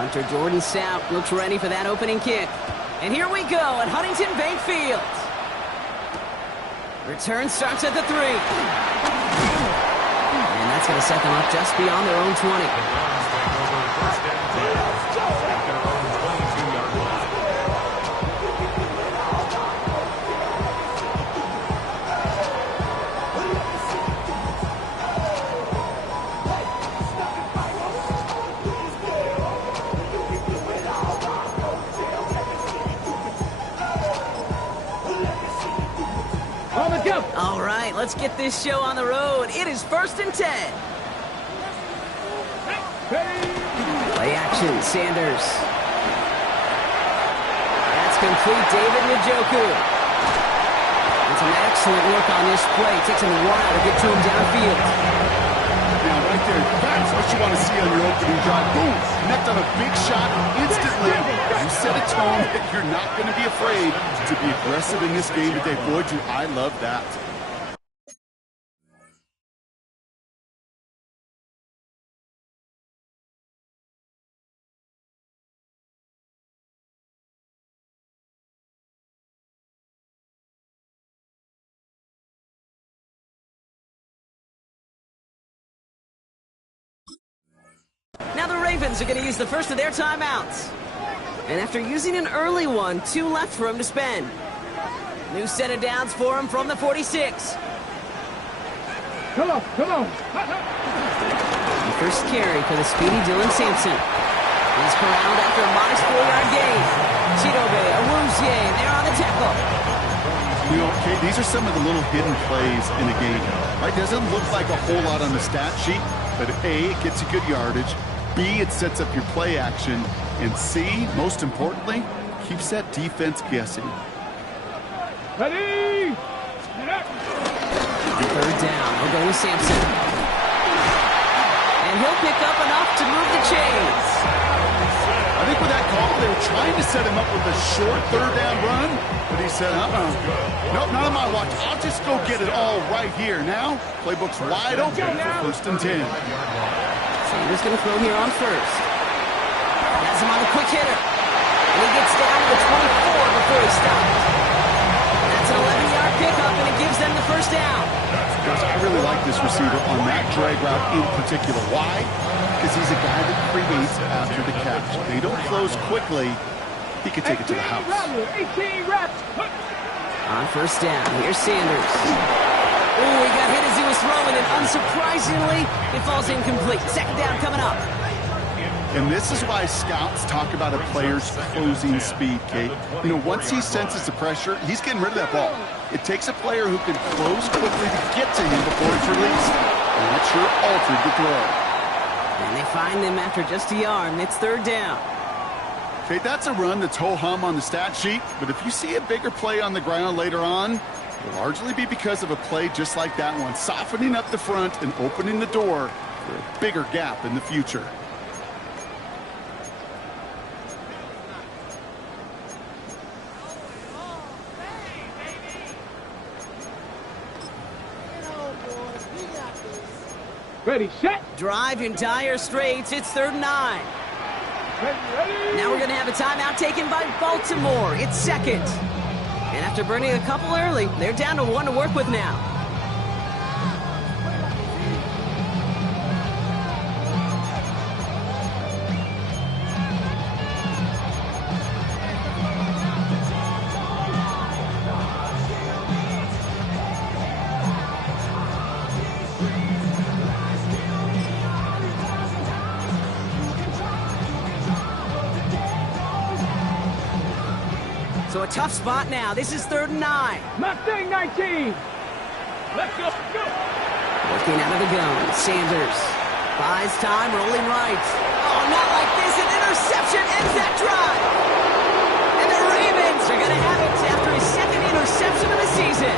Punter Jordan Stout looks ready for that opening kick. And here we go at Huntington Bank Field. Return starts at the 3. And that's going to set them up just beyond their own 20. All right, let's get this show on the road. It is 1st and 10. Play action, Sanders. That's complete, David Njoku. And some excellent work on this play. It takes him a while to get to him downfield. Now, right there, that's what you want to see on your opening drive. Boom! Connect on a big shot instantly. You set a tone that you're not going to be afraid to be aggressive in this game today. Boy, do I love that. Now the Ravens are going to use the first of their timeouts. And after using an early one, 2 left for him to spend. New set of downs for him from the 46. Come on. The first carry for the speedy Dylan Sampson. He's corralled after a modest 4-yard gain. Chidobe Awuzie there on the tackle. You know, okay, these are some of the little hidden plays in a game. Right? Doesn't look like a whole lot on the stat sheet, but A, it gets you good yardage. B, it sets up your play action. And C, most importantly, keeps that defense guessing. Ready! Third down. We'll go with Sampson. And he'll pick up enough to move the chains. I think with that call, they were trying to set him up with a short 3rd down run, but he said, nope, not on my watch. I'll just go get it all right here. Now, playbook's wide open for 1st and 10. Sanders going to throw here on first. Has him on the quick hitter. And he gets down to the 24 before he stops. That's an 11-yard pickup, and it gives them the first down. I really like this receiver on that drag route in particular. Why? Because he's a guy that creates after the catch. They don't close quickly. He can take it to the house. 18 reps. On first down, here's Sanders. Oh, he got hit as he was throwing, and unsurprisingly, it falls incomplete. 2nd down coming up. And this is why scouts talk about a player's closing speed, Kate. You know, once he senses the pressure, he's getting rid of that ball. It takes a player who can close quickly to get to him before it's released. And that sure altered the throw. And they find them after just a yard, and it's 3rd down. Okay, that's a run that's ho-hum on the stat sheet, but if you see a bigger play on the ground later on, it'll largely be because of a play just like that one, softening up the front and opening the door for a bigger gap in the future. Ready, set. Drive in dire straits. It's 3rd and 9. Ready. Now we're going to have a timeout taken by Baltimore. It's 2nd. And after burning a couple early, they're down to 1 to work with now. So a tough spot now. This is 3rd and 9. Mustang 19. Let's go. Working out of the gun. Sanders buys time, rolling right. Oh, not like this. An interception ends that drive. And the Ravens are going to have it after his 2nd interception of the season.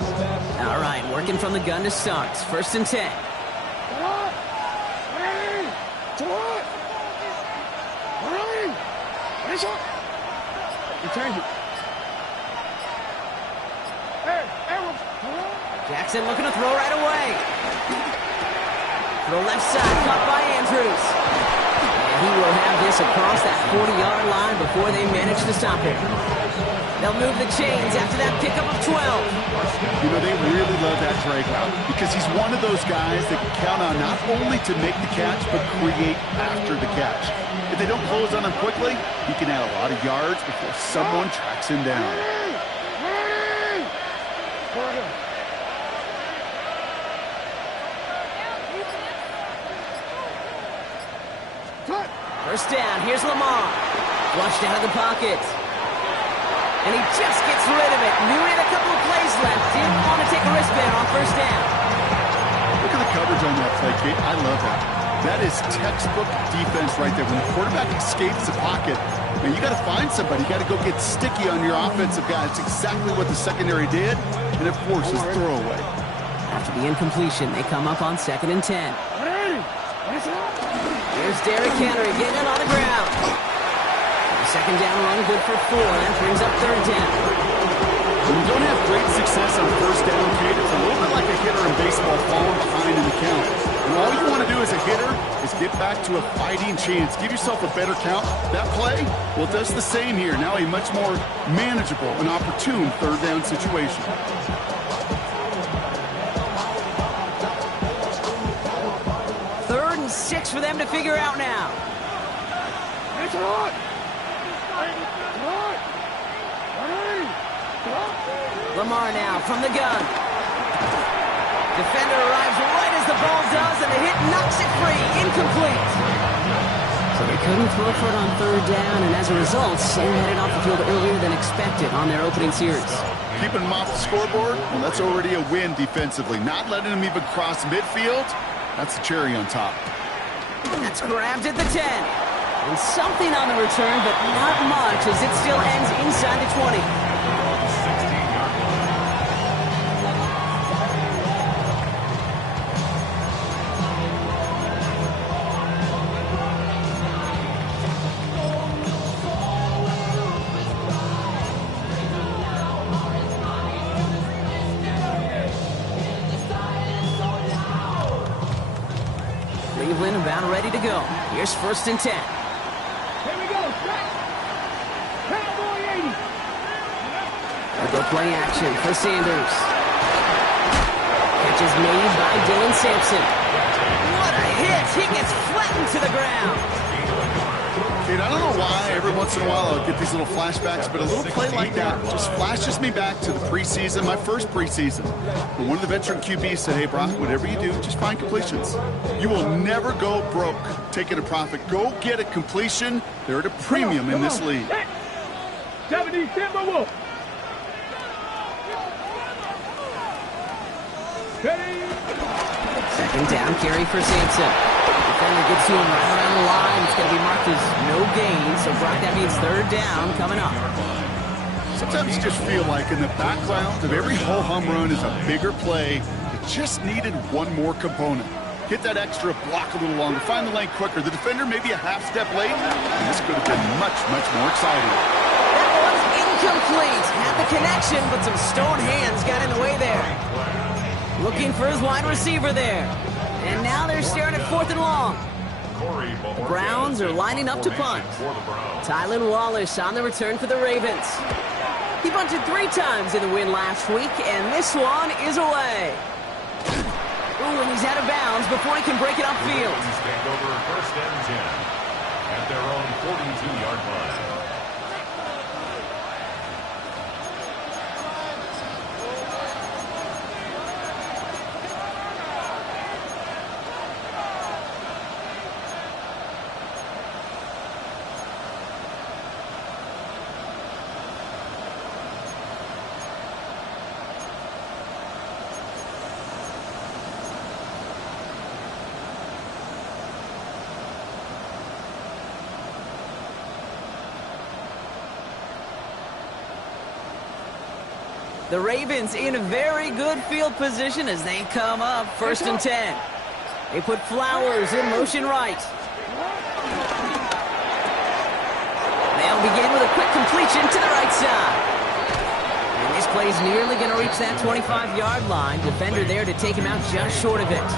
All right, working from the gun to start. 1st and 10. Jackson looking to throw right away. To the left side, caught by Andrews. And he will have this across that 40-yard line before they manage to stop him. They'll move the chains after that pickup of 12. You know, they really love that drag route because he's one of those guys that can count on not only to make the catch, but create after the catch. If they don't close on him quickly, he can add a lot of yards before someone tracks him down. First down, here's Lamar. Flushed out of the pocket. And he just gets rid of it. Knew he had a couple of plays left. Didn't want to take a risk there on 1st down. Look at the coverage on that play, Kate. I love that. That is textbook defense right there. When the quarterback escapes the pocket, man, you got to find somebody. You got to go get sticky on your offensive guy. That's exactly what the secondary did, and it forces throwaway. After the incompletion, they come up on 2nd and 10. Here's Derrick Henry getting it on the ground. Second down run, good for 4. That brings up 3rd down. When you don't have great success on 1st down, Kate, it's a little bit like a hitter in baseball falling behind in the count. And all you want to do as a hitter is get back to a fighting chance. Give yourself a better count. That play, well, it does the same here. Now a much more manageable and opportune 3rd down situation. Third and 6 for them to figure out now. Lamar now from the gun. Defender arrives right as the ball does, and the hit knocks it free. Incomplete. So they couldn't throw for it on 3rd down, and as a result, Sam headed off the field earlier than expected on their opening series. Keeping them off the scoreboard, well, that's already a win defensively. Not letting them even cross midfield, that's the cherry on top. That's grabbed at the 10. And something on the return, but not much, as it still ends inside the 20. Cleveland about ready to go. Here's 1st and 10. Here we go, stretch. Cowboy 80. With the play action for Sanders. Catch is made by Dylan Sampson. What a hit! He gets flattened to the ground. Dude, I don't know why every once in a while I'll get these little flashbacks, but a little play like that just flashes me back to the preseason, my first preseason. When one of the veteran QBs said, hey, Brock, whatever you do, just find completions. You will never go broke taking a profit. Go get a completion. They're at a premium in this league. 70 Timberwolves. Ready. 2nd down carry for Sampson. Defender gets to him right around the line. It's going to be marked as no gain. So, Brock, that means 3rd down coming up. Sometimes you just feel like in the background of every ho-hum run is a bigger play. It just needed one more component. Hit that extra block a little longer. Find the lane quicker. The defender maybe a half step late. And this could have been much, much more exciting. That one's incomplete. Had the connection, but some stone hands got in the way there. Looking for his wide receiver there. And now they're staring at 4th and long. The Browns are lining up to punt. Tylan Wallace on the return for the Ravens. He punted 3 times in the win last week, and this one is away. Ooh, and he's out of bounds before he can break it upfield. Take over 1st and 10 at their own 42-yard line. The Ravens in a very good field position as they come up 1st and 10. They put Flowers in motion right. They'll begin with a quick completion to the right side. And this play's nearly going to reach that 25-yard line. Defender there to take him out just short of it.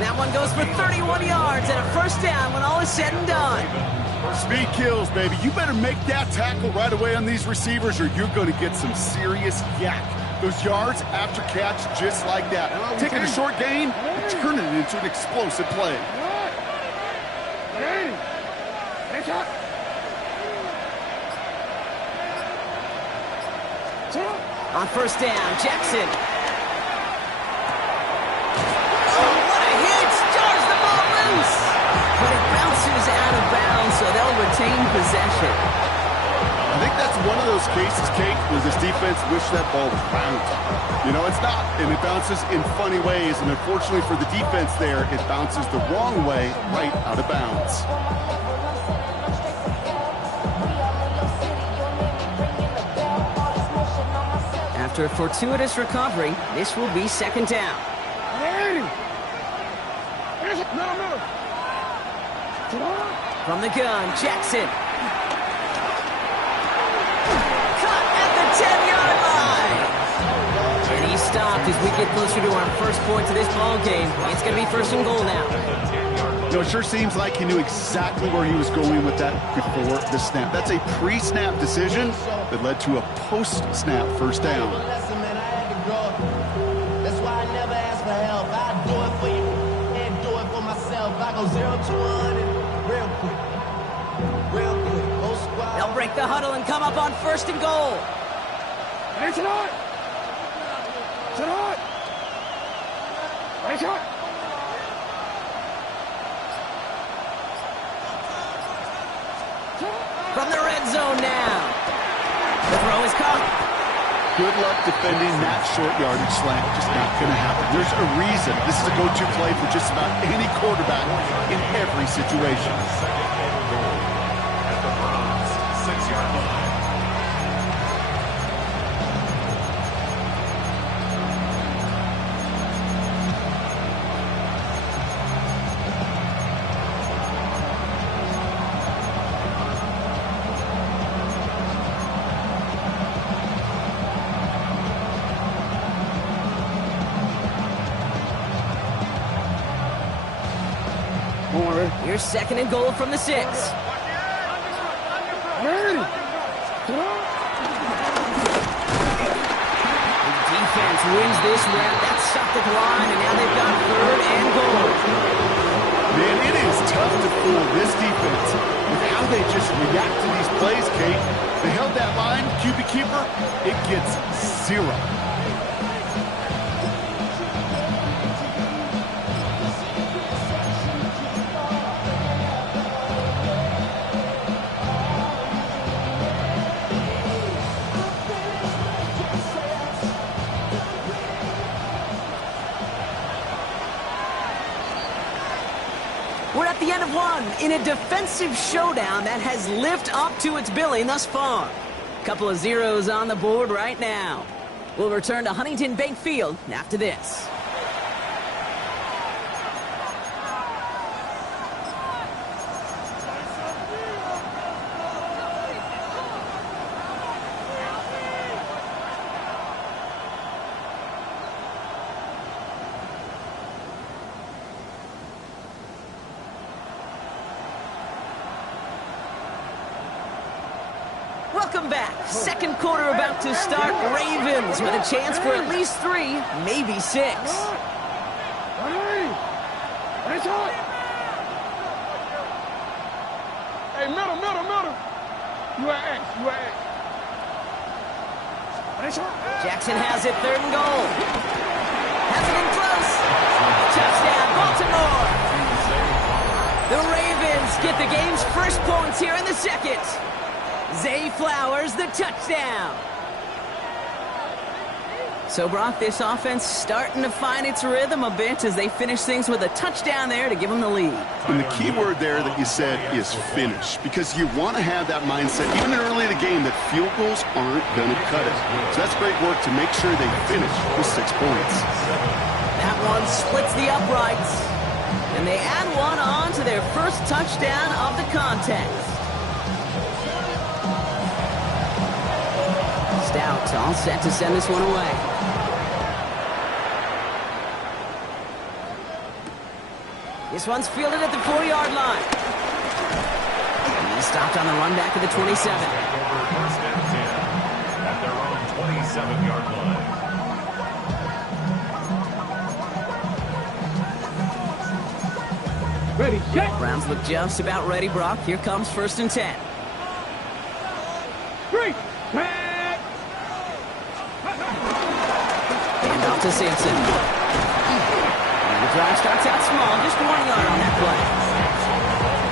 That one goes for 31 yards and a first down when all is said and done. Speed kills, baby. You better make that tackle right away on these receivers or you're going to get some serious yak. Those yards after catch just like that. Taking a short gain and turning it into an explosive play. On first down, Jackson. Oh, what a hit! Jars the ball loose! But it bounces out of bounds, so they'll retain possession. I think that's one of those cases, Kate, where this defense wish that ball was round. You know, it's not, and it bounces in funny ways, and unfortunately for the defense there, it bounces the wrong way right out of bounds. After a fortuitous recovery, this will be 2nd down. From the gun, Jackson. Cut at the 10-yard line. And he stopped as we get closer to our first point to this ball game. It's going to be 1st and goal now. You know, it sure seems like he knew exactly where he was going with that before the snap. That's a pre-snap decision that led to a post-snap first down. That's why I never ask for help. I do it for you and do it for myself. I go 0 to 100 real quick. Real quick. They'll break the huddle and come up on 1st and goal. From the red zone now. The throw is caught. Good luck defending that short yardage slant. Just not going to happen. There's a reason this is a go-to play for just about any quarterback in every situation. Second and goal at the Browns' 6-yard line. Here's 2nd and goal from the 6. Defense wins this rep. That stopped the line, and now they've got 3rd and goal. Man, it is tough to fool this defense with how they just react to these plays, Kate. They held that line, QB keeper, it gets 0. We're at the end of one in a defensive showdown that has lived up to its billing thus far. Couple of zeros on the board right now. We'll return to Huntington Bank Field after this. Welcome back. 2nd quarter about to start. Ravens with a chance for at least 3, maybe 6. Hey, middle. You are X. Jackson has it, 3rd and goal. Has it in close. Touchdown, Baltimore. The Ravens get the game's first points here in the 2nd. Zay Flowers, the touchdown. So, Brock, this offense starting to find its rhythm a bit as they finish things with a touchdown there to give them the lead. And the key word there that you said is finish, because you want to have that mindset, even early in the game, that field goals aren't going to cut it. So that's great work to make sure they finish with 6 points. That one splits the uprights, and they add one on to their first touchdown of the contest. Stout all set to send this one away. This one's fielded at the 4-yard line. And he's stopped on the run back of the 27. First and 10 at their own 27-yard line. Ready, set. Browns look just about ready, Brock. Here comes 1st and 10. 3, back. Hand off to Simpson. And the drive starts out small, just 1 yard on that play.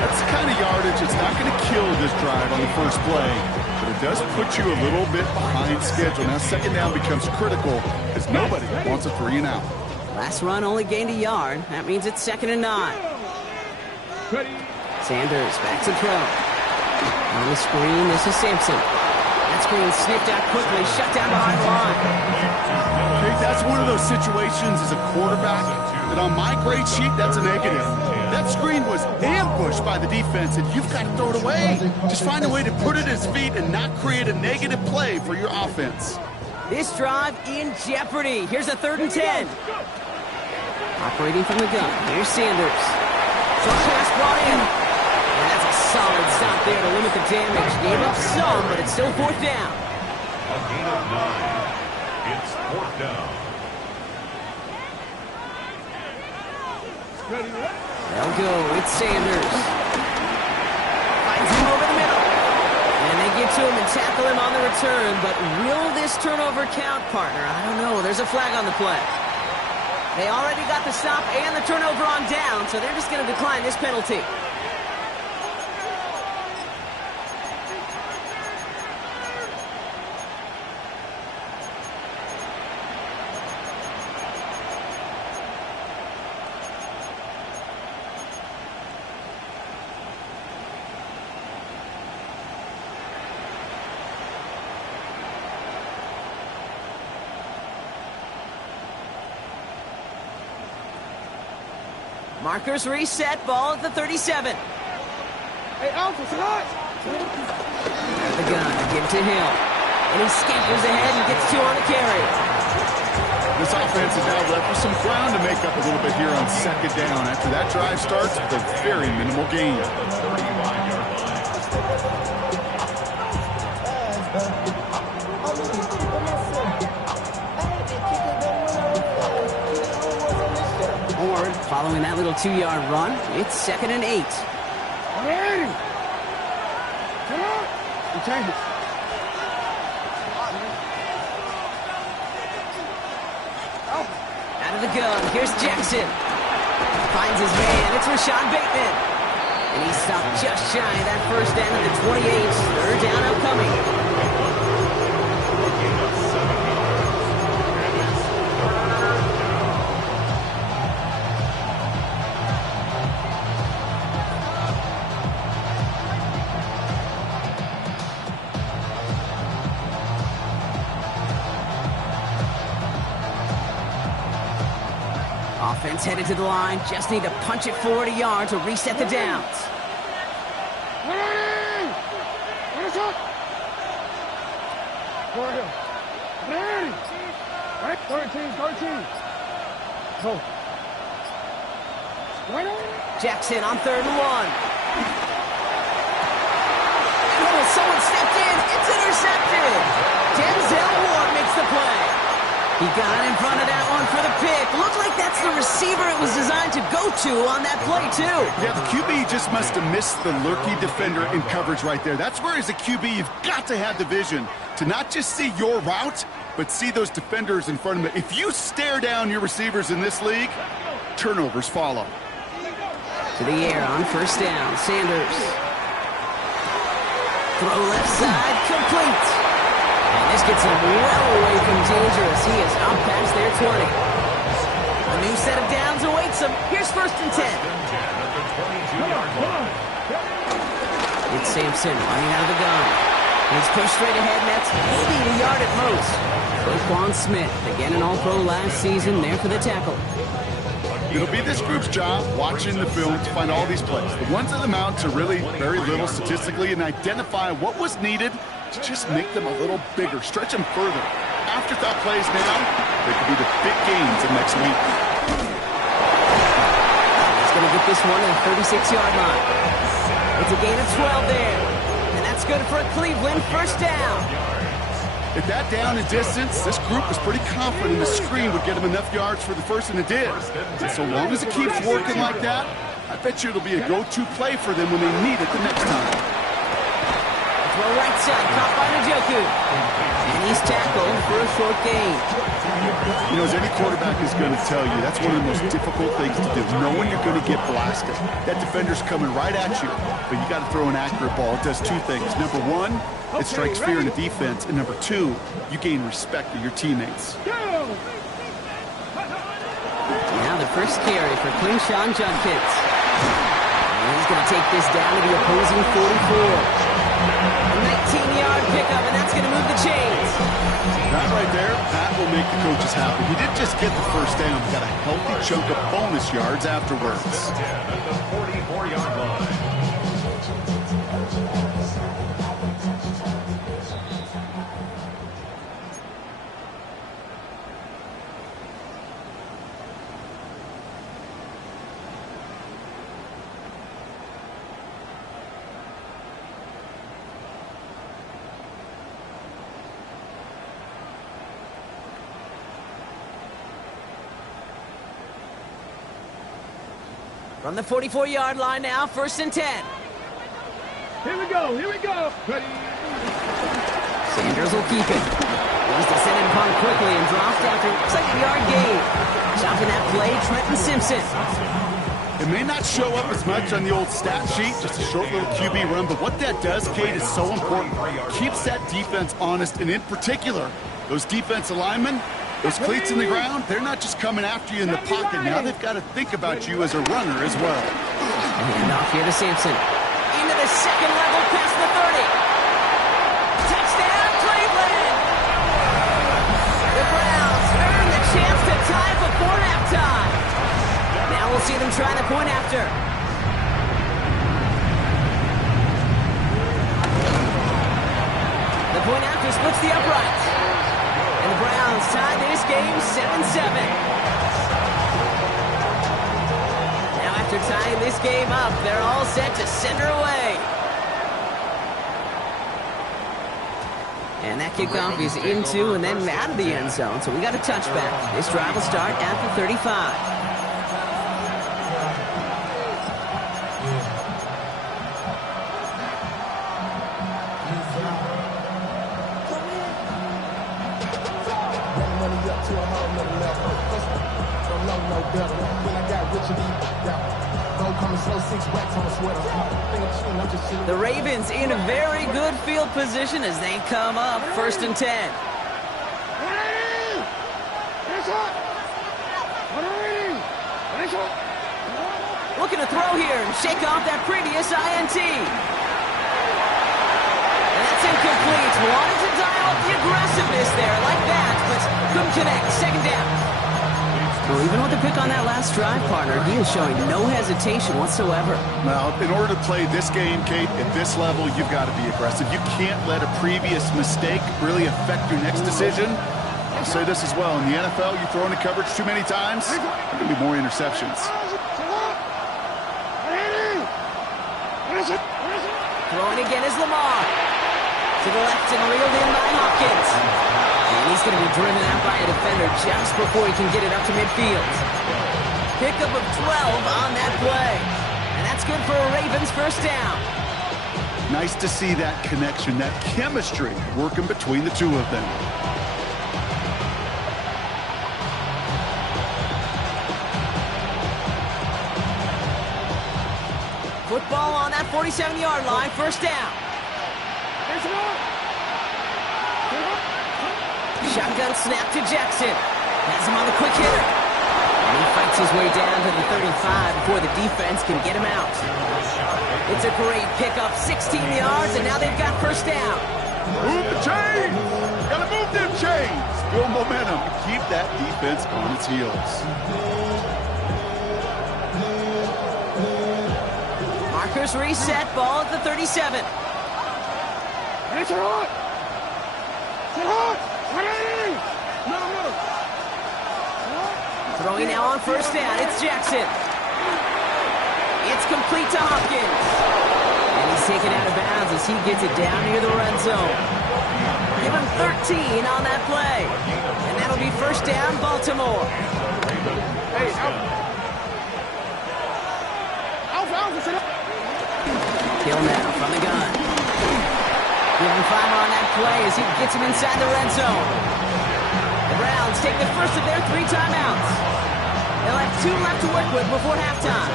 That's the kind of yardage it's not going to kill this drive on the first play, but it does put you a little bit behind schedule. Now 2nd down becomes critical because nobody wants a 3 and out. Last run only gained a yard. That means it's 2nd and 9. Ready. Sanders back to throw. On the screen, this is Simpson. That screen sniffed out quickly, shut down behind the line. Okay, that's one of those situations as a quarterback that on my grade sheet, that's a negative. That screen was ambushed by the defense, and you've got to throw it away. Just find a way to put it at his feet and not create a negative play for your offense. This drive in jeopardy. Here's a 3rd and 10. Operating from the gun, here's Sanders. Short pass brought in. And that's a solid stop there to limit the damage. Gave up some, but it's still 4th down. A gain of 9. It's 4th down. Ready, They'll go. It's Sanders. Finds him over the middle. And they get to him and tackle him on the return. But will this turnover count, partner? I don't know. There's a flag on the play. They already got the stop and the turnover on down, so they're just going to decline this penalty. Markers reset, ball at the 37. Hey, Alpha, hot. The gun, give to Hill. And he scampers ahead and gets 2 on the carry. This offense is now left with some ground to make up a little bit here on 2nd down. After that drive starts with a very minimal gain. Ford following that little 2-yard run. It's 2nd and 8. Ready. Come on. You change it. Out of the gun, here's Jackson. Finds his man, it's Rashad Bateman. And he's stopped just shy of that 1st down at the 28. 3rd down upcoming. Offense headed to the line. Just need to punch it forward a yard to reset the downs. Ready. What is up? Go ahead. Ready. Right. 13. Go. Right. Jackson on 3rd and 1. Oh, someone stepped in. It's intercepted. Denzel Ward makes the play. He got in front of that one for the pick. Looked like that's the receiver it was designed to go to on that play, too. Yeah, the QB just must have missed the lurky defender in coverage right there. That's where, as a QB, you've got to have the vision to not just see your route, but see those defenders in front of them. If you stare down your receivers in this league, turnovers follow. To the air on 1st down. Sanders. Throw left side, complete. And this gets him well away from danger as he is up past their 20. A new set of downs awaits him. Here's 1st and 10. It's Sampson running out of the gun. He's pushed straight ahead, and that's maybe a yard at most. Roquan Smith, again an All-Pro last season, there for the tackle. It'll be this group's job, watching the film, to find all these plays. The ones that amount to really very little statistically, and identify what was needed to just make them a little bigger, stretch them further. Afterthought plays now, they could be the big gains of next week. He's going to get this one at the 36-yard line. It's a gain of 12 there. And that's good for a Cleveland 1st down. At that down and distance, this group was pretty confident the screen would get them enough yards for the first, and it did. And so long as it keeps working like that, I bet you it'll be a go-to play for them when they need it the next time. Throw right side, caught by Njoku. And he's tackled for a short gain. You know, as any quarterback is going to tell you, that's one of the most difficult things to do, knowing you're going to get blasted. That defender's coming right at you, but you got to throw an accurate ball. It does 2 things. Number 1, it strikes fear in the defense, and number 2, you gain respect of your teammates. Now the first carry for Quinshawn Judkins. And he's going to take this down to the opposing 44. A 19-yard pickup, and that's going to move the chains. That right there, that will make the coaches happy. He didn't just get the first down, he got a healthy chunk of bonus yards afterwards. At the 44-yard line. From the 44-yard line now, 1st and 10. Here we go. Sanders will keep it. He's descended upon quickly and dropped after 2nd-yard gain. Stopping that play, Trenton Simpson. It may not show up as much on the old stat sheet, just a short little QB run, but what that does, Kate, is so important. Keeps that defense honest, and in particular, those defensive linemen, those cleats in the ground, they're not just coming after you in the pocket. Now they've got to think about you as a runner as well. And off here to Sampson. Into the 2nd level, past the 30. Touchdown, Cleveland! The Browns earn the chance to tie before halftime. Now we'll see them try the point after. The point after splits the uprights. And the Browns tie this game 7-7. Now after tying this game up, they're all set to send her away. And that kickoff is into and then out of the end zone, so we got a touchback. This drive will start at the 35. The Ravens in a very good field position as they come up 1st and 10. Looking to throw here and shake off that previous INT. And that's incomplete. Wanted to dial up the aggressiveness there like that, but couldn't connect. 2nd down. Well, even with the pick on that last drive, partner, he is showing no hesitation whatsoever. Now, in order to play this game, Kate, at this level, you've got to be aggressive. You can't let a previous mistake really affect your next decision. I'll say this as well. In the NFL, you throw into coverage too many times, there are going to be more interceptions. Throwing again is Lamar. To the left and reeled in by Hopkins. And he's going to be driven out by a defender just before he can get it up to midfield. Pickup of 12 on that play. And that's good for a Ravens 1st down. Nice to see that connection, that chemistry working between the two of them. Football on that 47-yard line, 1st down. Shotgun snap to Jackson. Has him on the quick hitter. And he fights his way down to the 35 before the defense can get him out. It's a great pickup, 16 yards, and now they've got first down. Move the chains! Gotta move them chains! Build momentum. Keep that defense on its heels. Markers reset, ball at the 37. It's hot! It's hot! No. Throwing now on first down, it's Jackson. It's complete to Hopkins. And he's taken out of bounds as he gets it down near the red zone. Give him 13 on that play. And that'll be first down, Baltimore. Hey, Alpha. Hill now from the gun. Give him 5 on that play as he gets him inside the red zone. The Browns take the first of their 3 timeouts. They'll have 2 left to work with before halftime.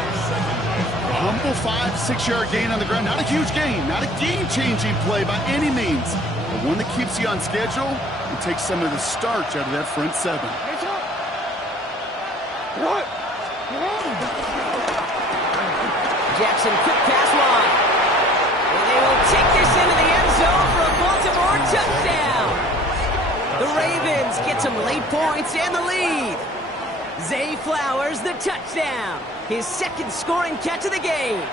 A humble 5-6 yard gain on the ground. Not a huge gain, not a game-changing play by any means, but one that keeps you on schedule and takes some of the starch out of that front 7. Jackson, quick pass wide. And they will take this into the end zone for a Baltimore touchdown. The Ravens get some late points and the lead. Zay Flowers, the touchdown. His second scoring catch of the game.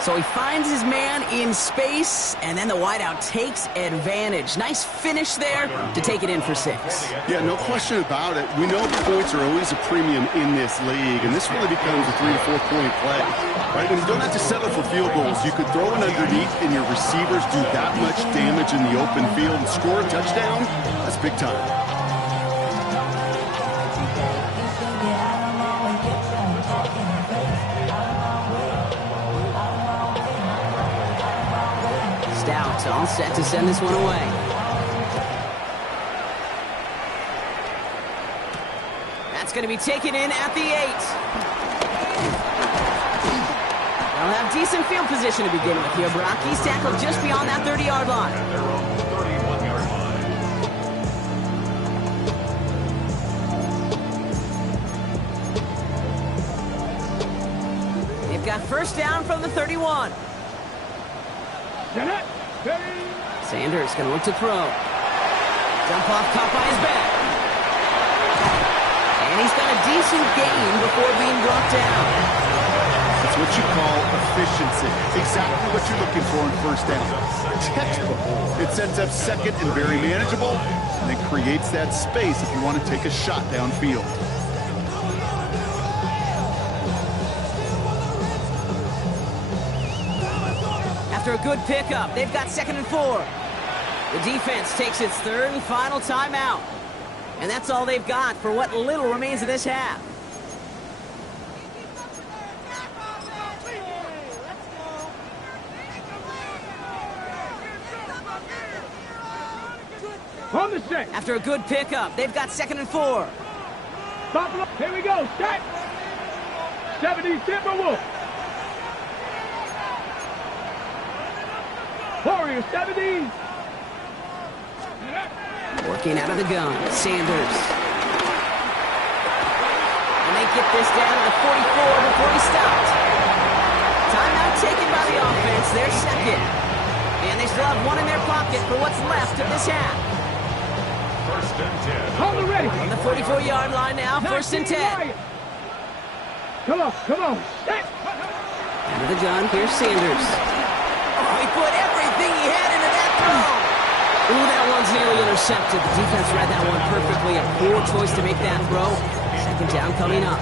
So he finds his man in space, and then the wideout takes advantage. Nice finish there to take it in for 6. Yeah, no question about it. We know points are always a premium in this league, and this really becomes a 3 to 4 point play. Right? And you don't have to settle for field goals. You could throw it underneath, and your receivers do that much damage in the open field and score a touchdown. That's big time. Stout all set to send this one away. That's going to be taken in at the 8. They'll have decent field position to begin with here. Brock, he's tackled just beyond that 30-yard line. At their own 31-yard line. They've got first down from the 31. Sanders going to look to throw. Jump off, caught by his back. And he's got a decent gain before being brought down. That's what you call efficiency. Exactly what you're looking for in first down. Textbook. It sets up second and very manageable, and it creates that space if you want to take a shot downfield. After a good pickup, they've got 2nd and 4. The defense takes its 3rd and final timeout. And that's all they've got for what little remains of this half. On the set. After a good pickup, they've got 2nd and 4. Stop it. Here we go. Set. 70 Timberwolves. Warrior 70. Working out of the gun, Sanders. And they get this down to the 44 before he stopped. Timeout taken by the offense, their second. And they still have one in their pocket for what's left of this half. First and 10. Hold it ready. On the 44-yard line now, first and 10. Come on. Set. Out of the gun, here's Sanders. Oh, he put everything he had into that throw. Ooh, that one's nearly intercepted. The defense read that one perfectly. A poor choice to make that throw. Second down coming up.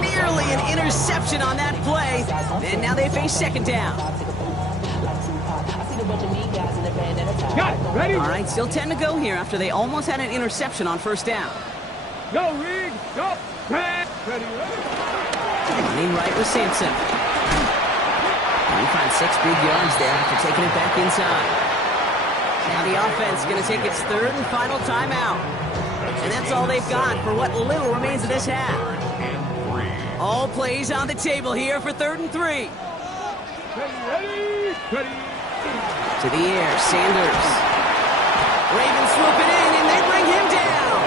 Nearly an interception on that play. And now they face second down. Got it. Ready? All right, still 10 to go here after they almost had an interception on first down. Go, Rig. Go. Ready. Running right with Sampson. And he finds 6 big yards there after taking it back inside. Now the offense going to take its 3rd and final timeout. And that's all they've got for what little remains of this half. All plays on the table here for 3rd and 3. Ready. To the air, Sanders. Ravens swooping in, and they bring him down.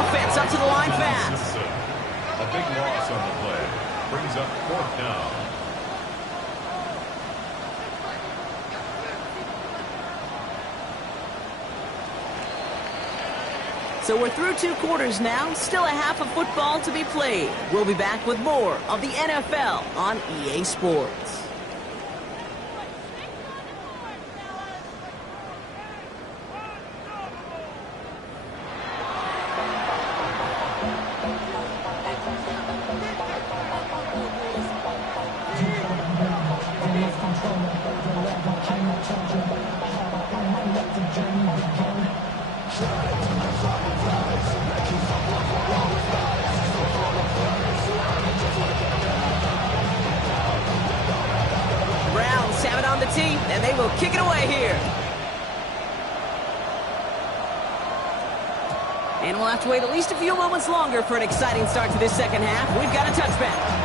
Offense up to the line fast. A big loss on the play. Brings up 4th down. So we're through 2 quarters now. Still a half of football to be played. We'll be back with more of the NFL on EA Sports. Browns have it on the tee, and they will kick it away here. And we'll have to wait at least a few moments longer for an exciting start to this second half. We've got a touchback.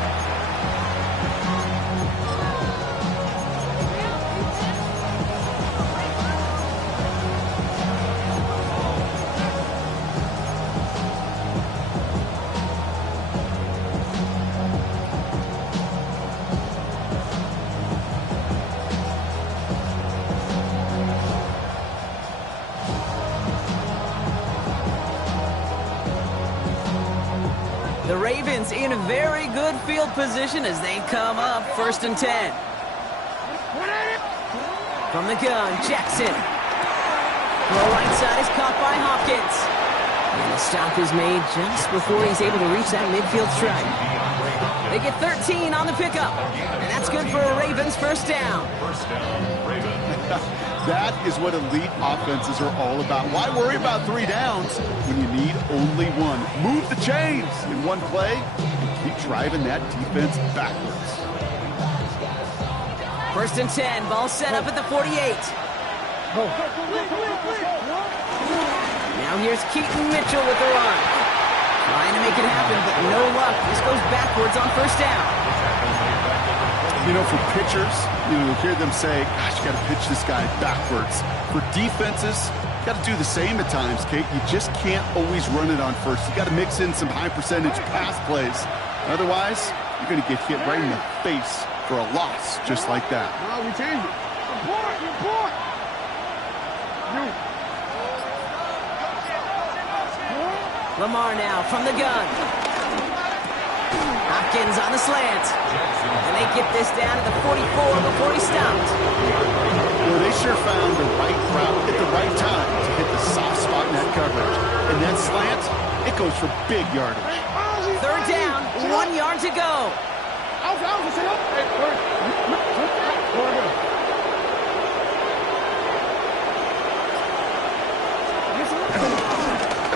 The Ravens in a very good field position as they come up 1st and 10. From the gun, Jackson. Throw right side is caught by Hopkins. And the stop is made just before he's able to reach that midfield strike. They get 13 on the pickup. And that's good for a Ravens 1st down. 1st down, Ravens. That is what elite offenses are all about. Why worry about 3 downs when you need only 1? Move the chains in one play and keep driving that defense backwards. 1st and 10, ball set up at the 48. Now here's Keaton Mitchell with the run. Trying to make it happen, but no luck. This goes backwards on 1st down. You know, for pitchers, you hear them say, gosh, you got to pitch this guy backwards. For defenses, you got to do the same at times, Kate. You just can't always run it on first. You got to mix in some high percentage pass plays. Otherwise, you're going to get hit right in the face for a loss just like that. No, we change it. Report. Lamar now from the gun. Hopkins on the slant. And they get this down to the 44 before he stopped. Well, they sure found the right route at the right time to hit the soft spot in that coverage. And that slant, it goes for big yardage. 3rd down, 1 yard to go.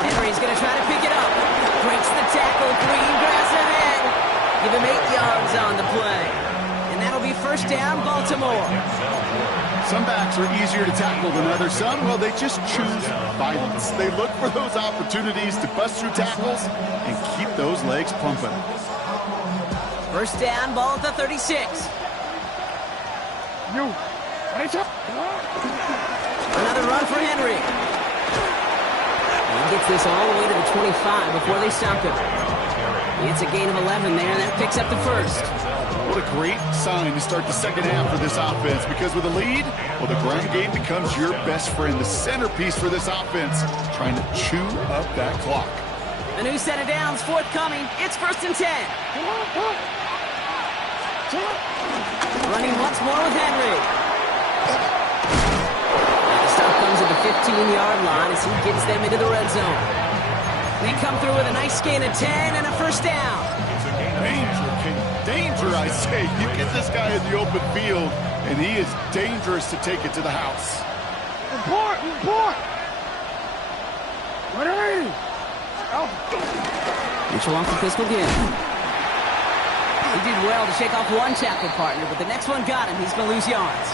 Henry's going to try to pick it up. Breaks the tackle, green grass ahead. Give him 8 yards on the play. And that'll be 1st down, Baltimore. Some backs are easier to tackle than others. Some, well, they just choose violence. They look for those opportunities to bust through tackles and keep those legs pumping. 1st down, ball at the 36. Another run for Henry. He gets this all the way to the 25 before they stop him. It's a gain of 11 there, and that picks up the 1st. What a great sign to start the second half for this offense, because with a lead, well, the ground game becomes your best friend, the centerpiece for this offense, trying to chew up that clock. A new set of downs forthcoming. It's 1st and 10. Running once more with Henry. The stop comes at the 15-yard line as he gets them into the red zone. They come through with a nice gain of 10 and a 1st down. Danger, King. Danger, I say. You get this guy in the open field, and he is dangerous to take it to the house. Report. Mitchell off the pistol again. He did well to shake off one tackle partner, but the next one got him. He's going to lose yards.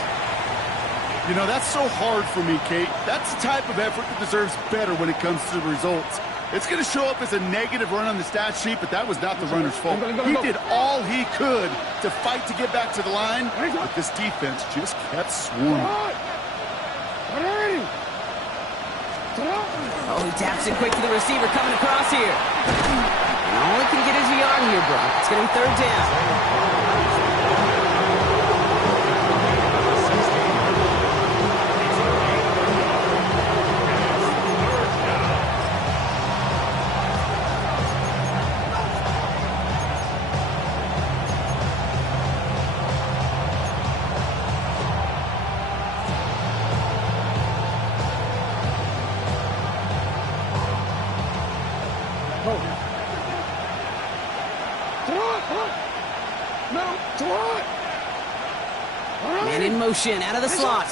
You know, that's so hard for me, Kate. That's the type of effort that deserves better when it comes to the results. It's going to show up as a negative run on the stat sheet, but that was not the runner's fault. He did all he could to fight to get back to the line, but this defense just kept swarming. Oh, he taps it quick to the receiver coming across here. And all he can get is a yard here, Brock. It's going to be third down. Man in motion, out of the slot.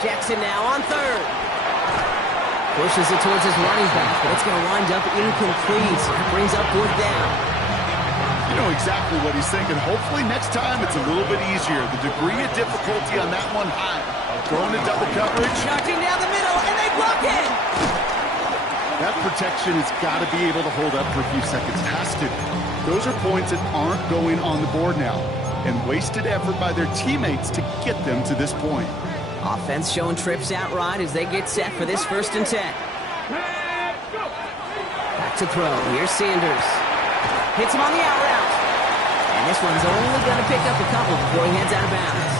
Jackson now on third. Pushes it towards his running back, but it's going to wind up incomplete. That brings up fourth down. You know exactly what he's thinking. Hopefully next time it's a little bit easier. The degree of difficulty on that one high. Throwing to double coverage. Knocking down the middle, and they block it. That protection has got to be able to hold up for a few seconds. Has to. Those are points that aren't going on the board now. And wasted effort by their teammates to get them to this point. Offense showing trips outright as they get set for this 1st and 10. Back to throw. Here's Sanders. Hits him on the out route. And this one's only going to pick up a couple before he heads out of bounds.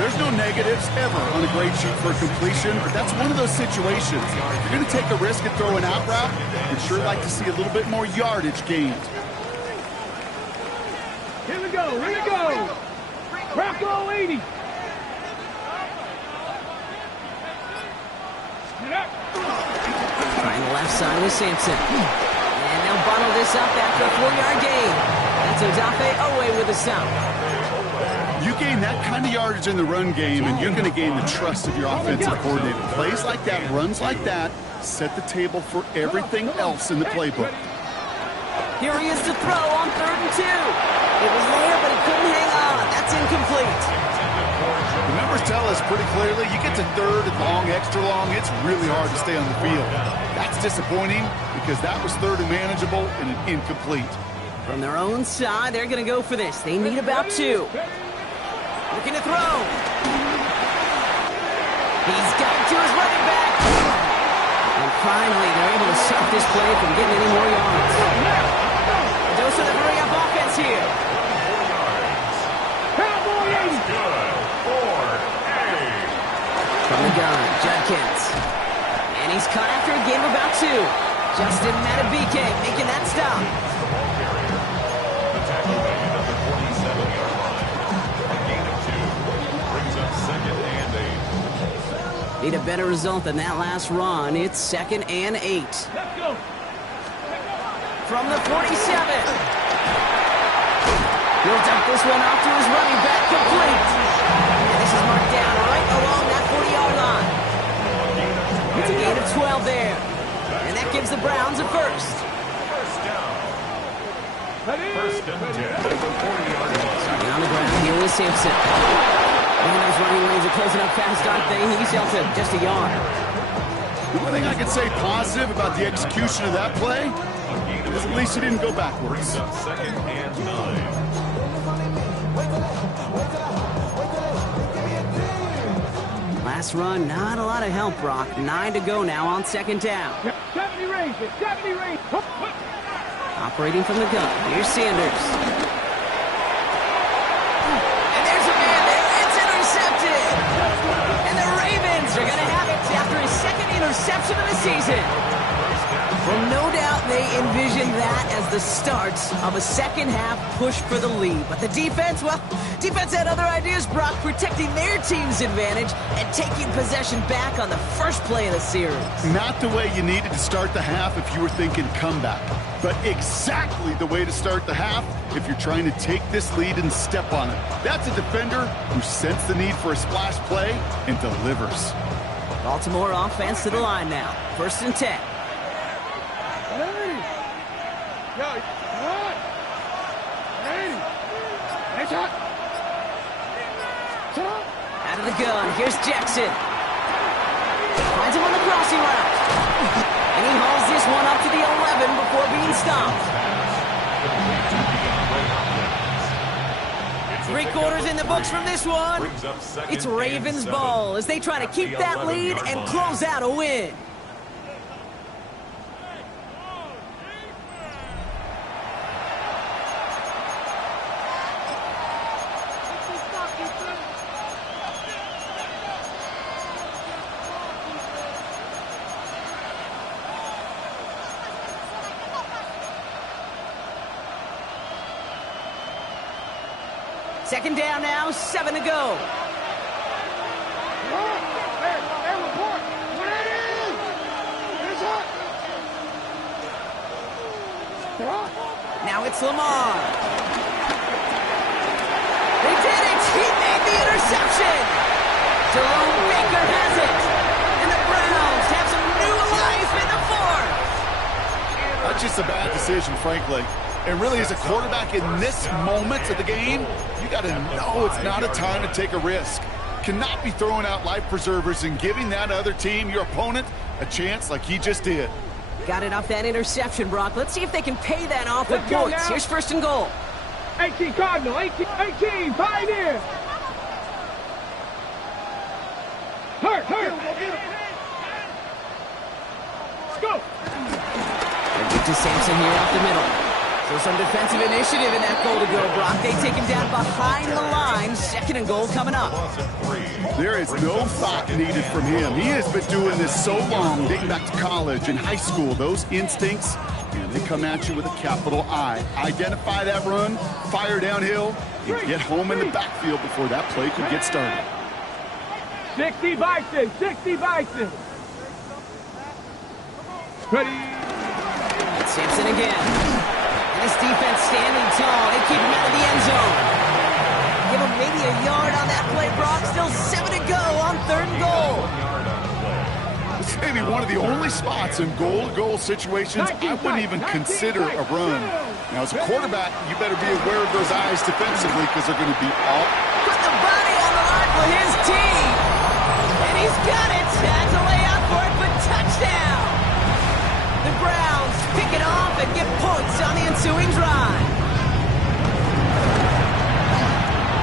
There's no negatives ever on a grade sheet for a completion, but that's one of those situations. If you're going to take a risk and throw an out route, you'd sure like to see a little bit more yardage gained. Here we go. Rocco 80. Trying the left side with Sampson. And they'll bundle this up after a 4-yard gain. That's Odafe Owe with a stop. You gain that kind of yardage in the run game, and you're going to gain the trust of your offensive coordinator. Plays like that, runs like that, set the table for everything else in the playbook. Here he is to throw on 3rd and 2. It was there, but he couldn't hang on. That's incomplete. The numbers tell us pretty clearly, you get to 3rd and long, extra long, it's really hard to stay on the field. That's disappointing because that was 3rd and manageable and an incomplete. From their own side, they're going to go for this. They need about 2. Looking to throw. He's got it to his running back. And finally, they're able to stop this play from getting any more yards. Those are the hurry up offense here. From the gun, Judkins. And he's caught after a gain of about 2. Justin Matabike making that stop. Need a better result than that last run. It's 2nd and 8. From the 47. He'll dump this one off to his running back, complete. And this is marked down right along that 40-yard line. It's a gain of 12 there. And that gives the Browns a first. First and 10 at the 40-yard line. Starting on the ground here with Sampson. And those running lanes are closing up fast, aren't they? He's held to just a yard. The one thing I can say positive about the execution of that play is at least he didn't go backwards. 2nd and 9. Last run, not a lot of help, Brock. 9 to go now on 2nd down. 70 range. Operating from the gun. Here's Sanders. And there's a man there. It's intercepted. And the Ravens are going to have it after his 2nd interception of the season. Well, no doubt they envisioned that as the start of a second-half push for the lead. But the defense, well, defense had other ideas, Brock, protecting their team's advantage and taking possession back on the first play of the series. Not the way you needed to start the half if you were thinking comeback, but exactly the way to start the half if you're trying to take this lead and step on it. That's a defender who sensed the need for a splash play and delivers. Baltimore offense to the line now. 1st and 10. Out of the gun, here's Jackson. Finds him on the crossing route. And he hauls this one up to the 11 before being stopped. It's Three quarters in the books from this one. Brings up second It's and Ravens 7. ball as they try to keep that lead and close out a win. Second down now, 7 to go. Now it's Lamar. They did it! He made the interception! Jerome Baker has it! And the Browns have some new life in the fourth! That's just a bad decision, frankly. And really, as a quarterback in this moment of the game, you got to know it's not a time to take a risk. Cannot be throwing out life preservers and giving that other team, your opponent, a chance like he just did. Got it off that interception, Brock. Let's see if they can pay that off with points. Here's first and goal. 18 Cardinal, 18, pioneer. Hurt. Let's go. They get to Sampson here off the middle. So some defensive initiative in that goal to go, Brock. They take him down behind the line. Second and goal coming up. There is no thought needed from him. He has been doing this so long, dating back to college and high school. Those instincts, and they come at you with a capital I. Identify that run, fire downhill, and get home in the backfield before that play could get started. 60 Bison. Ready. It's Sampson again. This defense standing tall. They keep him out of the end zone. Give him maybe a yard on that play, Brock. Still 7 to go on third and goal. This may be one of the only spots in goal-to-goal situations I wouldn't even consider a run. Now, as a quarterback, you better be aware of those eyes defensively because they're going to be all... Put the body on the line for his team. And he's got it. Has a layout for it, but touchdown. The Browns pick it off and get points on the ensuing drive.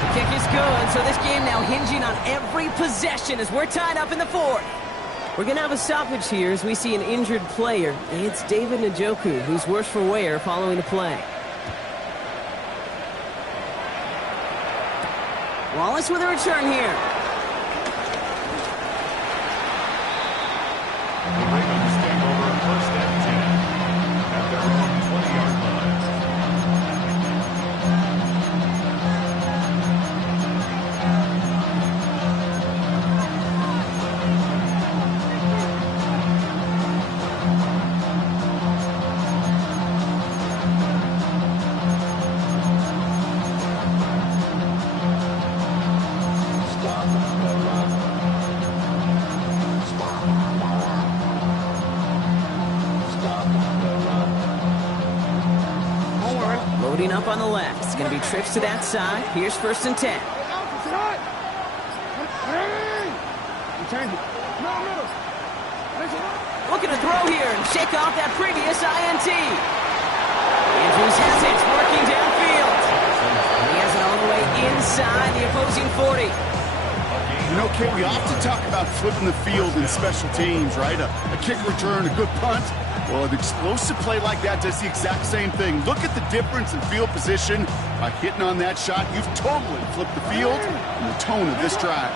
The kick is good, so this game now hinging on every possession as we're tied up in the fourth. We're going to have a stoppage here as we see an injured player. It's David Njoku, who's worse for wear following the play. Wallace with a return here. First and 10 at their own 20-yard line. Loading up on the left. It's going to be trips to that side. Here's first and 10. Looking to throw here and shake off that previous INT. Andrews has it, working downfield. And he has it all the way inside the opposing 40. You know, Kate, we often talk about flipping the field in special teams, right? A kick return, a good punt. Well, an explosive play like that does the exact same thing. Look at the difference in field position. By hitting on that shot, you've totally flipped the field and the tone of this drive.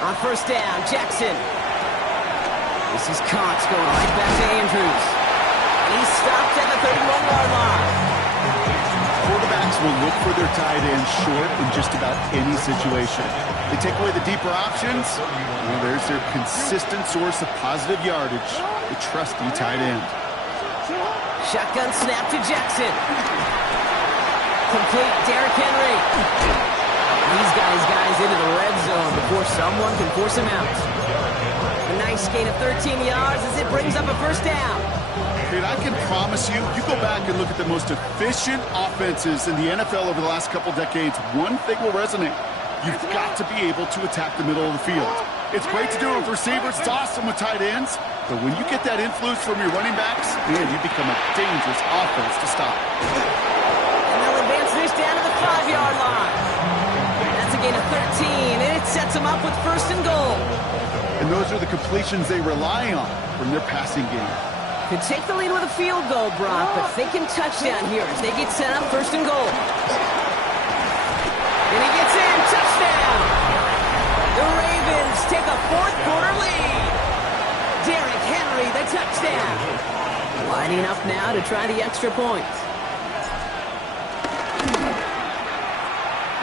On first down, Jackson. This is Cox going right back to Andrews. And he's stopped at the 31-yard line. Quarterbacks will look for their tight end short in just about any situation. They take away the deeper options. Well, there's their consistent source of positive yardage, the trusty tight end. Shotgun snap to Jackson. Complete, Derrick Henry. These guys into the red zone before someone can force him out. A nice gain of 13 yards as it brings up a first down. Dude, I can promise you, you go back and look at the most efficient offenses in the NFL over the last couple decades, one thing will resonate. You've got to be able to attack the middle of the field. It's great to do it with receivers. It's awesome with tight ends. But when you get that influence from your running backs, man, you become a dangerous offense to stop. And they'll advance this down to the 5-yard line. That's a gain of 13, and it sets them up with first and goal. And those are the completions they rely on from their passing game. Could take the lead with a field goal, Brock, but thinking touchdown here as they get set up first and goal. And he gets in, touchdown! The Ravens take a fourth-quarter lead. Derrick Henry, the touchdown. Lining up now to try the extra point.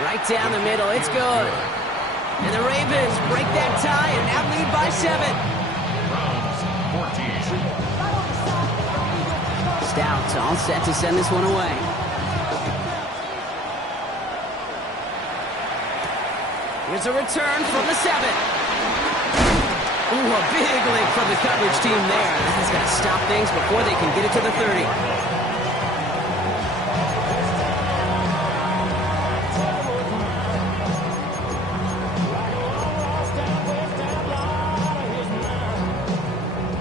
Right down the middle, it's good. And the Ravens break that tie and now lead by 7. Browns 14. Stouts all set to send this one away. Here's a return from the 7. Ooh, a big lick from the coverage team there. That's got to stop things before they can get it to the 30.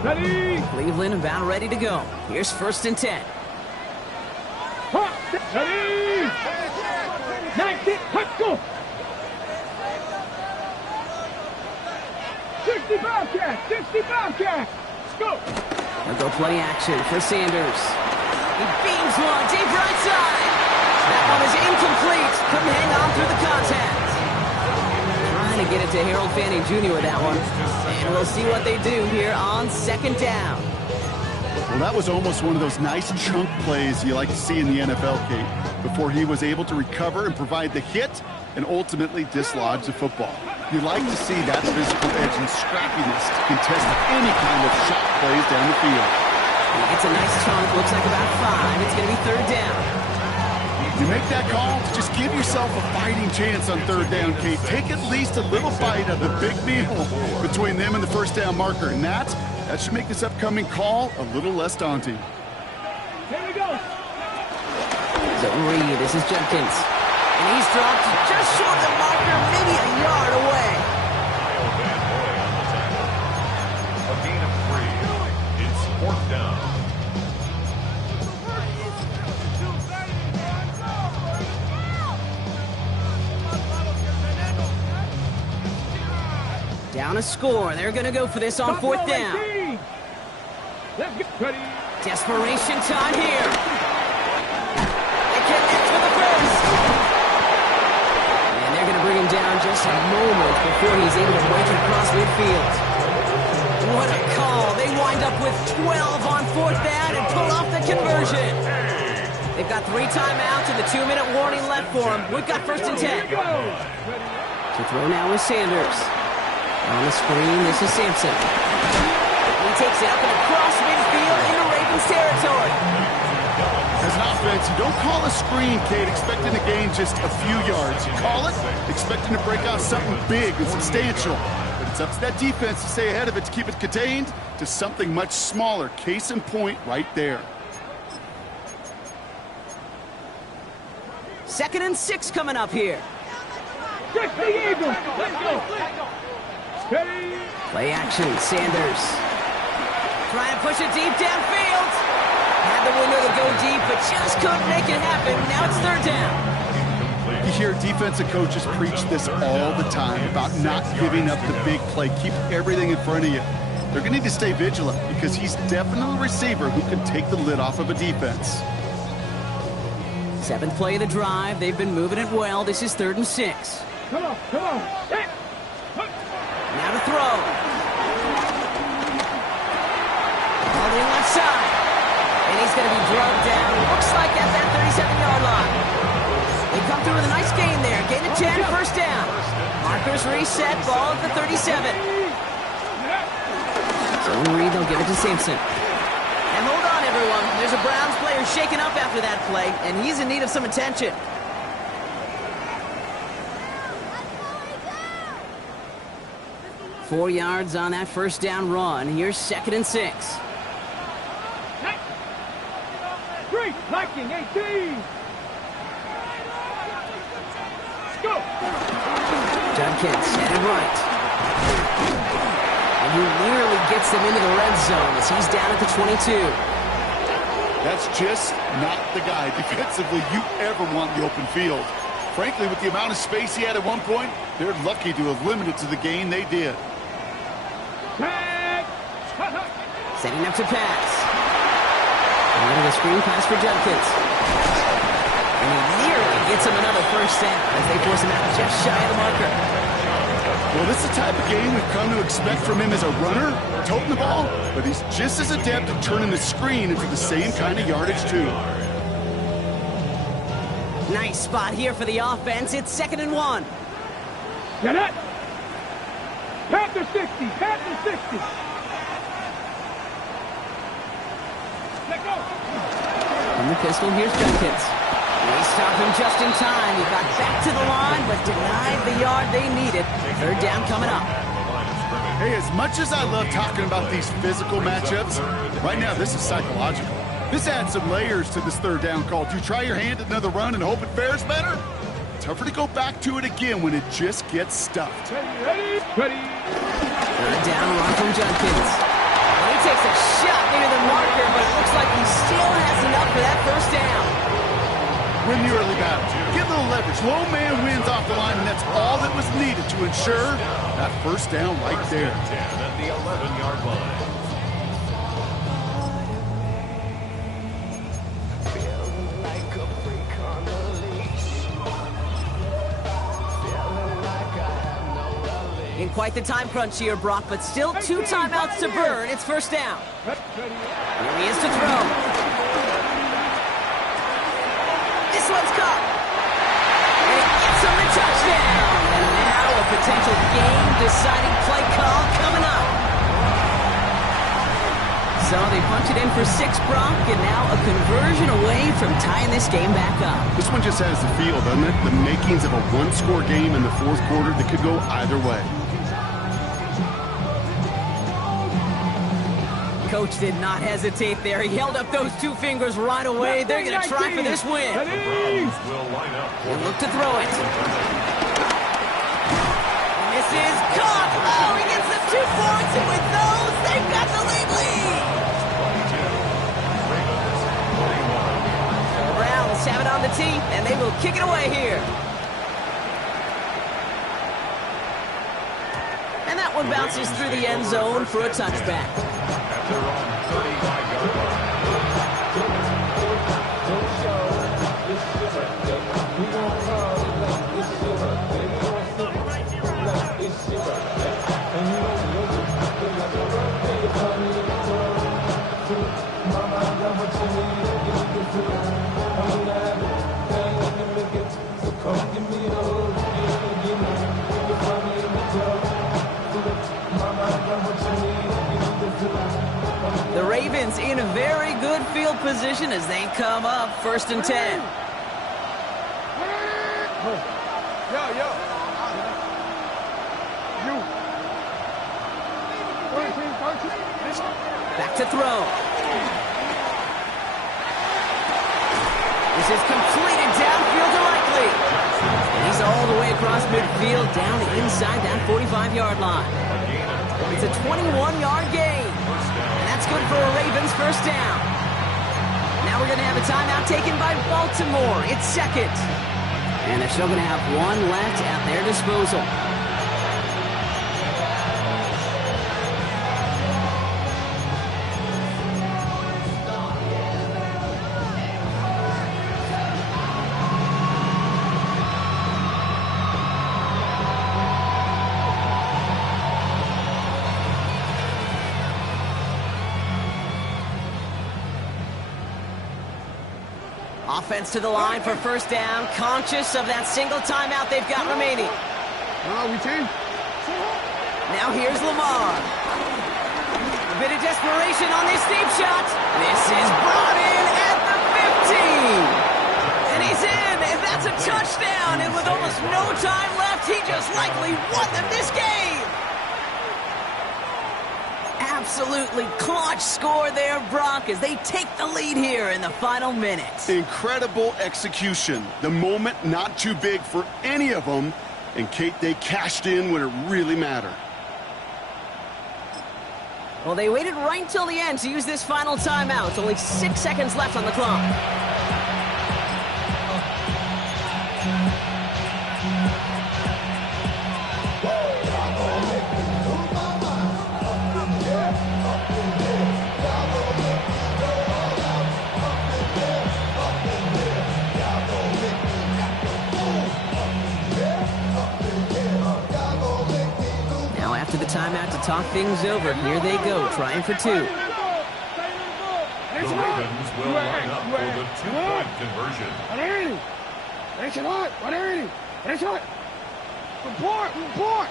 Ready? Cleveland about ready to go. Here's first and 10. Ready? 19, let's go! 65 cat, 65 cat. Let's go. They'll go play action for Sanders. He beams one deep right side. That one is incomplete. Couldn't hang on through the contact. Trying to get it to Harold Fanning Jr. with that one. And we'll see what they do here on second down. Well, that was almost one of those nice chunk plays you like to see in the NFL, Kate, before he was able to recover and provide the hit and ultimately dislodge the football. You like to see that physical edge and scrappiness to contest any kind of shot plays down the field. It's a nice chunk. Looks like about 5. It's going to be third down. You make that call to just give yourself a fighting chance on third down, Kate. Take at least a little bite of the big meal between them and the first down marker. And that should make this upcoming call a little less daunting. Here we go. Zone read. This is Judkins. And he's dropped just short of the marker, maybe a yard away. A gain of 3. It's fourth down. Down a score. They're going to go for this on fourth down. Let's get ready. Desperation time here. They connect for the first. And they're going to bring him down just a moment before he's able to break it across midfield. What a call. They wind up with 12 on fourth down and pull off the conversion. They've got 3 timeouts and the 2-minute warning left for them. We've got first and 10. To throw now is Sanders. On the screen, this is Sampson. He takes it up and across midfield into Ravens territory. As an offense, you don't call a screen, Kate, expecting to gain just a few yards. You call it expecting to break out something big and substantial. But it's up to that defense to stay ahead of it to keep it contained to something much smaller. Case in point right there. 2nd and 6 coming up here. Check the Eagles. Let's go. Ready? Play action, Sanders. Trying to push it deep downfield. Had the window to go deep, but just couldn't make it happen. Now it's third down. You hear defensive coaches preach this all the time about not giving up the big play. Keep everything in front of you. They're going to need to stay vigilant because he's definitely a receiver who can take the lid off of a defense. 7th play of the drive. They've been moving it well. This is 3rd and 6. Come on, come on. Hey. Now to throw. On the left side. And he's going to be drugged down. Looks like at that 37-yard line. They come through with a nice gain there. Gain of 10, first down. Markers reset, ball at the 37. Zone read, they'll give it to Sampson. And hold on, everyone. There's a Browns player shaken up after that play, and he's in need of some attention. Four yards on that first down run. Here's 2nd and 6. Great, liking 18. Let's go. Judkins headed right. who nearly gets them into the red zone as he's down at the 22. That's just not the guy defensively you ever want in the open field. Frankly, with the amount of space he had at one point, they're lucky to have limited to the gain they did. Setting up to pass. And a screen pass for Judkins. And he nearly gets him another first down as they force him out just shy of the marker. Well, this is the type of game we've come to expect from him as a runner, toting the ball, but he's just as adept at turning the screen into the same kind of yardage, too. Nice spot here for the offense. It's 2nd and 1. Get it! Panther 60! Panther 60! Let go! From the pistol, here's Judkins. They stopped him just in time. He got back to the line, but denied the yard they needed. 3rd down coming up. Hey, as much as I love talking about these physical matchups, right now this is psychological. This adds some layers to this 3rd down call. Do you try your hand at another run and hope it fares better? Tougher to go back to it again when it just gets stuffed. Ready? Ready? 3rd down run from Judkins. Well, he takes a shot near the marker, but it looks like he still has enough for that 1st down. Win the early battle. Get a little leverage. Low man wins off the line, and that's all that was needed to ensure that 1st down right there. 10 at the 11-yard line. In quite the time crunch here, Brock, but still 2 timeouts to burn. It's 1st down. Here he is to throw. This one's caught. And it gets him the touchdown. And now a potential game-deciding play call coming up. So they punch it in for 6, Brock, and now a conversion away from tying this game back up. This one just has the feel, doesn't it? The makings of a one-score game in the 4th quarter that could go either way. Coach did not hesitate there. He held up those 2 fingers right away. They're going to try for this win. The Browns will line up. They look to throw it. And this is caught. Oh, he gets the 2 points, and with those, they've got the lead. The Browns have it on the tee, and they will kick it away here. And that one bounces through the end zone for a touchback. At their own 35-yard line. The Ravens in a very good field position as they come up 1st and 10. Back to throw. This is completed downfield to Likely. And he's all the way across midfield down inside that 45-yard line. It's a 21-yard gain. And that's good for a Ravens 1st down. Now we're going to have a timeout taken by Baltimore. It's 2nd. And they're still going to have 1 left at their disposal. Offense to the line for 1st down, conscious of that single timeout they've got remaining. Now here's Lamar. A bit of desperation on this deep shot. This is brought in at the 15. And he's in, and that's a touchdown. And with almost no time left, he just likely won them this game. Absolutely clutch score there, Brock, as they take the lead here in the final minute. Incredible execution. The moment not too big for any of them. And, Kate, they cashed in when it really mattered. Well, they waited right until the end to use this final timeout. Only 6 seconds left on the clock. After the timeout to talk things over, here they go, trying for two. The Ravens will line up for the two-point conversion. Report!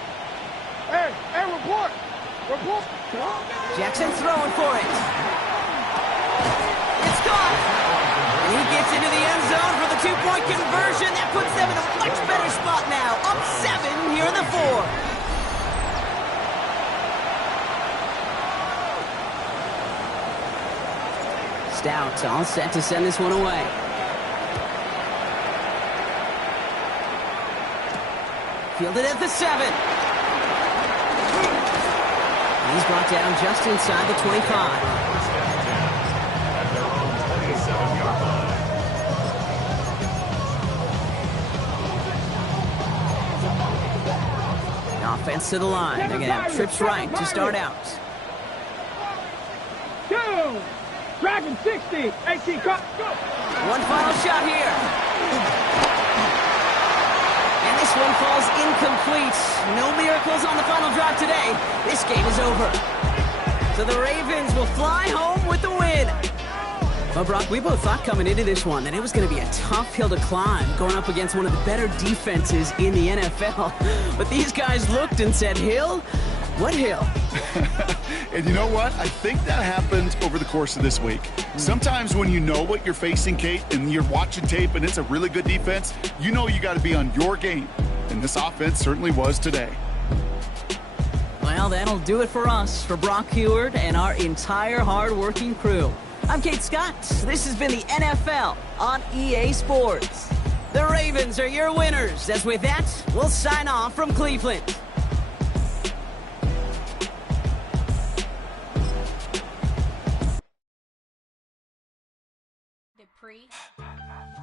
Hey, report! Jackson throwing for it. It's caught! And he gets into the end zone for the two-point conversion. That puts them in a much better spot now. Up 7 here in the 4. Stout all set to send this one away. Fielded at the 7. He's brought down just inside the 25. First and 10 at their own 27-yard line. Offense to the line. They're going to have trips right to start out. Go! Dragon 60! 18, cut! Go! One final shot here. And this one falls incomplete. No miracles on the final drive today. This game is over. So the Ravens will fly home with the win. Well, Brock, we both thought coming into this one that it was going to be a tough hill to climb, going up against one of the better defenses in the NFL. But these guys looked and said, Hill? What hill? And you know what? I think that happened over the course of this week. Sometimes when you know what you're facing, Kate, and you're watching tape and it's a really good defense, you know you got to be on your game. And this offense certainly was today. Well, that'll do it for us, for Brock Heward and our entire hard-working crew. I'm Kate Scott. This has been the NFL on EA Sports. The Ravens are your winners. As with that, we'll sign off from Cleveland.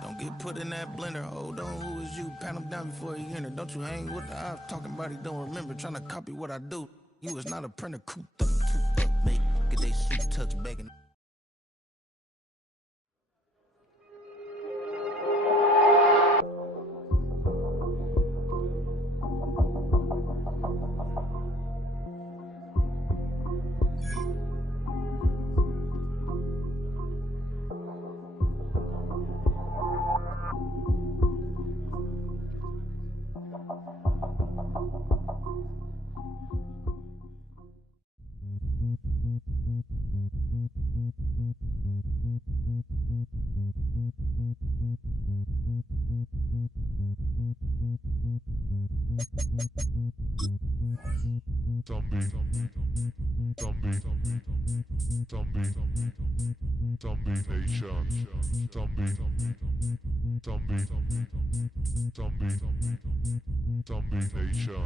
Don't get put in that blender. Hold on, who is you? Pat him down before he enter. Don't you hang with the ops talking about he don't remember. Trying to copy what I do. You is not a printer. Cooped up, mate. Get they suit touch begging. Zombie Nation.